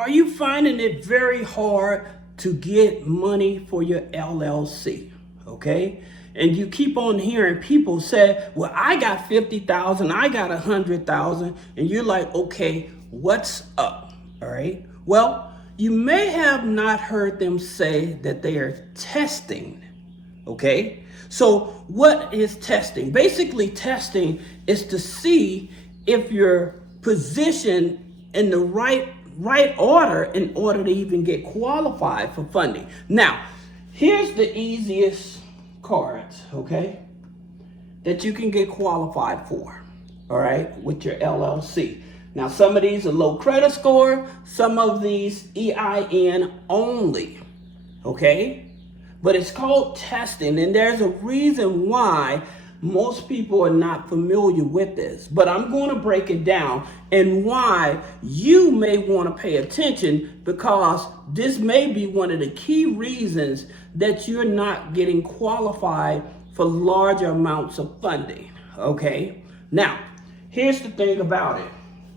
Are you finding it very hard to get money for your LLC? Okay. And you keep on hearing people say, well, I got 50,000, I got 100,000. And you're like, okay, what's up? All right. Well, you may have not heard them say that they are testing. Okay. So what is testing? Basically, testing is to see if you're positioned in the right order in order to even get qualified for funding. Now, here's the easiest cards, okay, that you can get qualified for, all right, with your LLC. Now, some of these are low credit score, some of these EIN only, okay? But it's called testing, and there's a reason why most people are not familiar with this. But I'm going to break it down and why you may want to pay attention, because this may be one of the key reasons that you're not getting qualified for larger amounts of funding, okay? Now, here's the thing about it.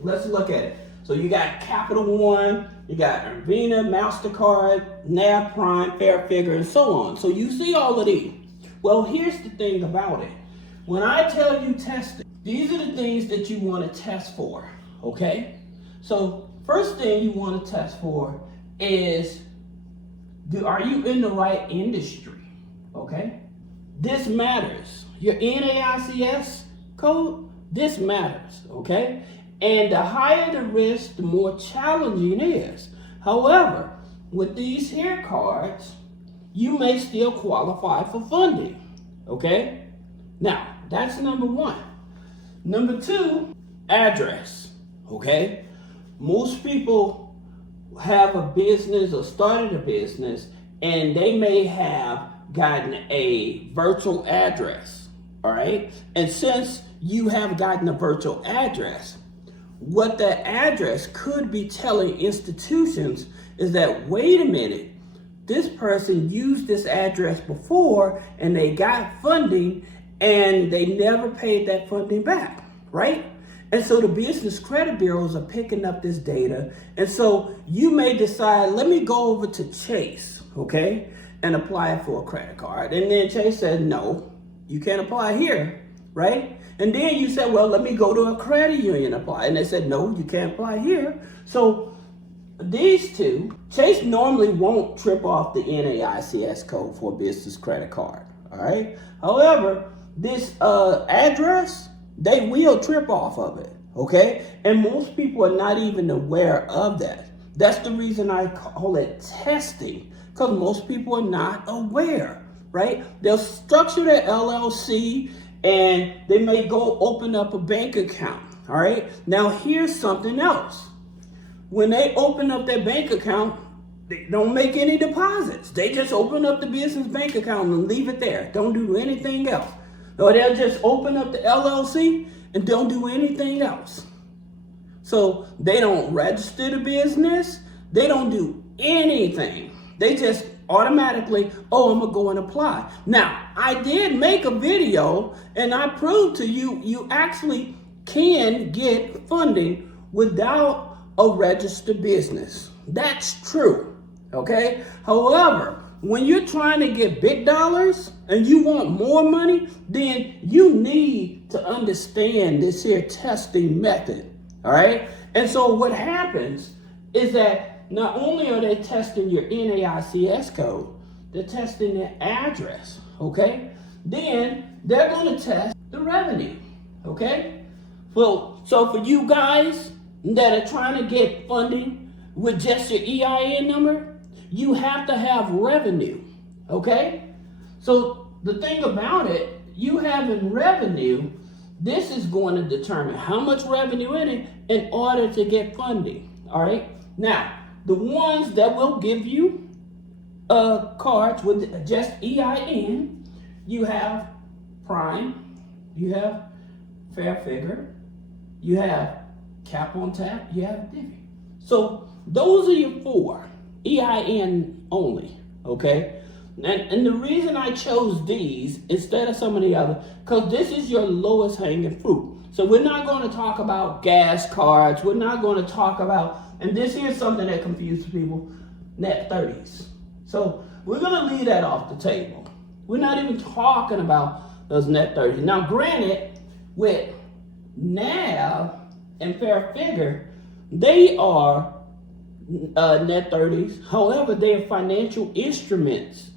Let's look at it. So you got Capital One, you got Visa, MasterCard, NAB Prime, Fair Figure, and so on. So you see all of these. Well, here's the thing about it. When I tell you testing, these are the things that you want to test for, okay? So first thing you want to test for is, are you in the right industry, okay? This matters. Your NAICS code, this matters, okay? And the higher the risk, the more challenging it is. However, with these here cards, you may still qualify for funding, okay? Now, that's number one. Number two, address, okay? Most people have a business or started a business, and they may have gotten a virtual address, all right? And since you have gotten a virtual address, what that address could be telling institutions is that, wait a minute, this person used this address before and they got funding and they never paid that funding back, right? And so the business credit bureaus are picking up this data. And so you may decide, let me go over to Chase, okay, and apply for a credit card. And then Chase said, no, you can't apply here, right? And then you said, well, let me go to a credit union and apply. And they said, no, you can't apply here. So these two, Chase normally won't trip off the NAICS code for a business credit card, all right? However, this address, they will trip off of it, okay? And most people are not even aware of that. That's the reason I call it testing, because most people are not aware, right? They'll structure their LLC and they may go open up a bank account, all right? Now, here's something else. When they open up their bank account, they don't make any deposits. They just open up the business bank account and leave it there. Don't do anything else. Or they'll just open up the LLC and don't do anything else. So they don't register the business. They don't do anything. They just automatically, oh, I'm gonna go and apply. Now, I did make a video and I proved to you, you actually can get funding without a registered business. That's true, okay? However, when you're trying to get big dollars and you want more money, then you need to understand this here testing method, all right? And so what happens is that not only are they testing your NAICS code, they're testing their address, okay? Then they're gonna test the revenue, okay? So for you guys that are trying to get funding with just your EIN number, you have to have revenue, okay? So the thing about it, you having revenue, this is going to determine how much revenue in order to get funding, all right? Now, the ones that will give you cards with just EIN, you have Prime, you have Fair Figure, you have Cap on Tap, you have Divvy. So those are your four, EIN only, okay? And the reason I chose these instead of some of the other, because this is your lowest hanging fruit. So we're not going to talk about gas cards. We're not going to talk about And this here's something that confuses people, net 30s. So we're gonna leave that off the table. We're not even talking about those net 30s. Now granted, with NAV and fair figure, they are net 30s. However, they are financial instruments.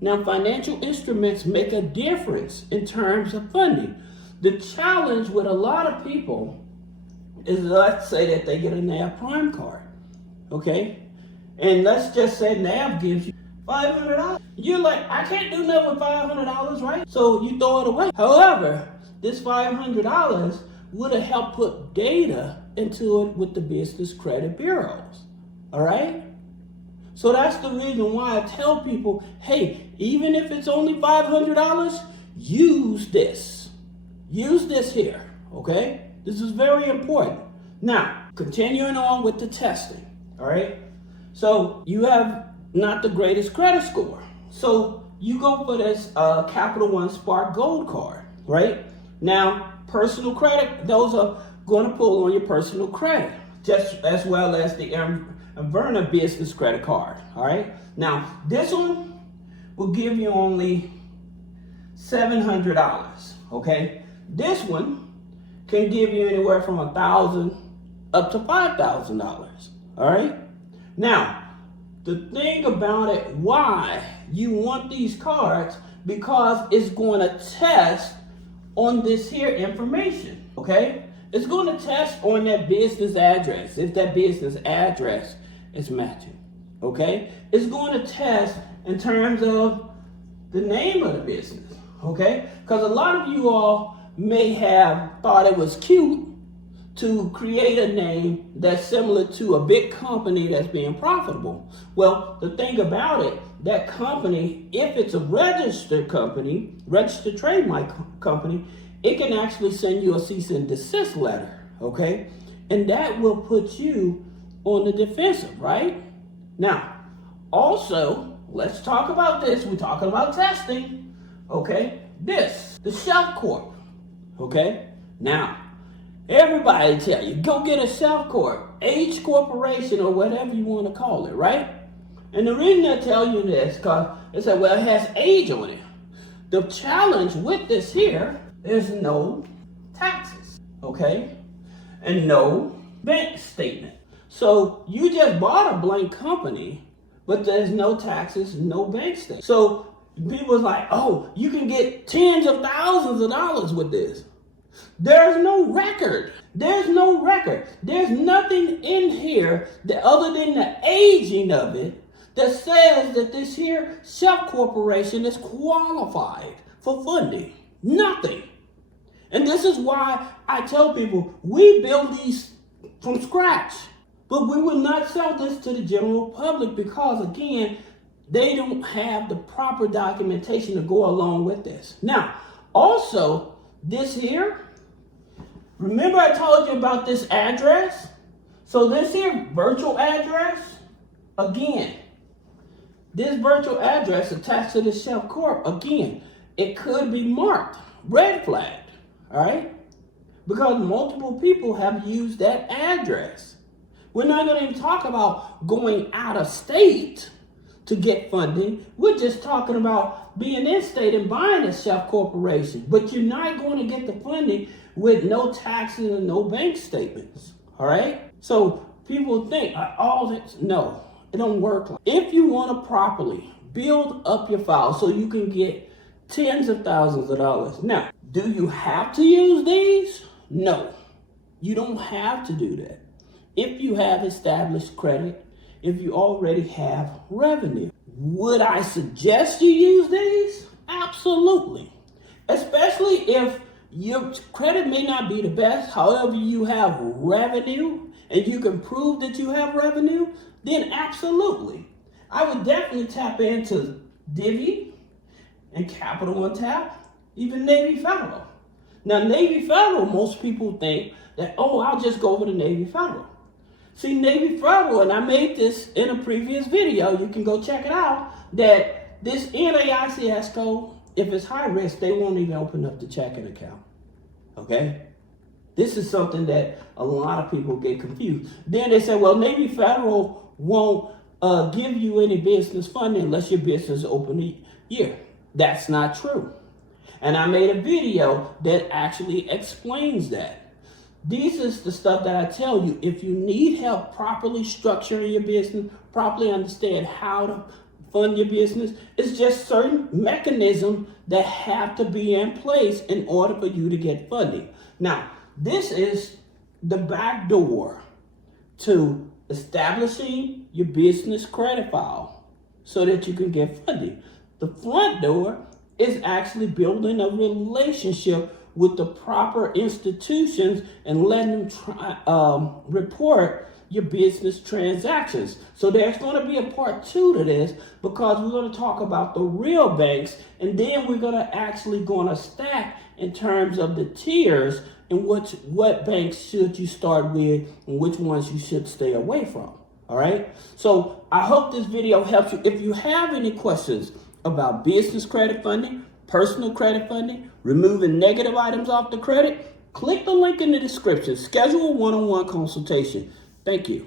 Now financial instruments make a difference in terms of funding. The challenge with a lot of people is, let's say that they get a NAV Prime card, okay? And let's just say NAV gives you $500. You're like, I can't do nothing with $500, right? So you throw it away. However, this $500 would have helped put data into it with the business credit bureaus, all right? So that's the reason why I tell people, hey, even if it's only $500, use this. Use this here, okay? This is very important. Now, continuing on with the testing, all right? So you have not the greatest credit score. So you go for this Capital One Spark Gold card, right? Now, personal credit, those are going to pull on your personal credit, just as well as the Verna business credit card, all right? Now, this one will give you only $700, okay? This one can give you anywhere from $1,000 up to $5,000, all right? Now, the thing about it, why you want these cards, because it's going to test on this here information, okay? It's going to test on that business address, if that business address is matching, okay? It's going to test in terms of the name of the business, okay? Because a lot of you all may have thought it was cute to create a name that's similar to a big company that's being profitable. Well, the thing about it, that company, if it's a registered company, registered trademark company, it can actually send you a cease and desist letter, okay? And that will put you on the defensive, right? Now, also, let's talk about this. We're talking about testing, okay? This, the Shelf Corp, okay? Now, everybody tell you, go get a Shelf Corp, H Corporation, or whatever you want to call it, right? And the reason I tell you this, because they say, well, it has age on it. The challenge with this here is no taxes, okay? And no bank statement. So you just bought a blank company, but there's no taxes, no bank statement. So people's like, oh, you can get tens of thousands of dollars with this. There's no record. There's no record. There's nothing in here that, other than the aging of it, that says that this here Shelf Corporation is qualified for funding. Nothing. And this is why I tell people, we build these from scratch. But we will not sell this to the general public because, again, they don't have the proper documentation to go along with this. Now, also, this here, remember I told you about this address? So this here virtual address, again, this virtual address attached to the Shelf Corp, again, it could be marked red flagged, all right? Because multiple people have used that address. We're not going to even talk about going out of state to get funding. We're just talking about being in state and buying a Shelf Corporation. But you're not going to get the funding with no taxes and no bank statements. All right? So people think, all this, no, it don't work. If you want to properly build up your file so you can get tens of thousands of dollars. Now, do you have to use these? No, you don't have to do that. If you have established credit, if you already have revenue. Would I suggest you use these? Absolutely. Especially if your credit may not be the best, however you have revenue and you can prove that you have revenue, then absolutely. I would definitely tap into Divvy and Capital One Tap, even Navy Federal. Now, Navy Federal, most people think that, oh, I'll just go over to Navy Federal. See, Navy Federal, and I made this in a previous video, you can go check it out, that this NAICS code, if it's high risk, they won't even open up the checking account, okay? This is something that a lot of people get confused. Then they say, well, Navy Federal won't give you any business funding unless your business is open a year. That's not true. And I made a video that actually explains that. This is the stuff that I tell you. If you need help properly structuring your business, properly understand how to fund your business, it's just certain mechanisms that have to be in place in order for you to get funding. Now, this is the back door to establishing your business credit file so that you can get funding. The front door is actually building a relationship with the proper institutions and letting them report your business transactions. So there's going to be a part 2 to this, because we're going to talk about the real banks, and then we're going to actually stack in terms of the tiers and what banks should you start with and which ones you should stay away from. All right. So I hope this video helps you. If you have any questions about business credit funding, personal credit funding, removing negative items off the credit, click the link in the description. Schedule a one-on-one consultation. Thank you.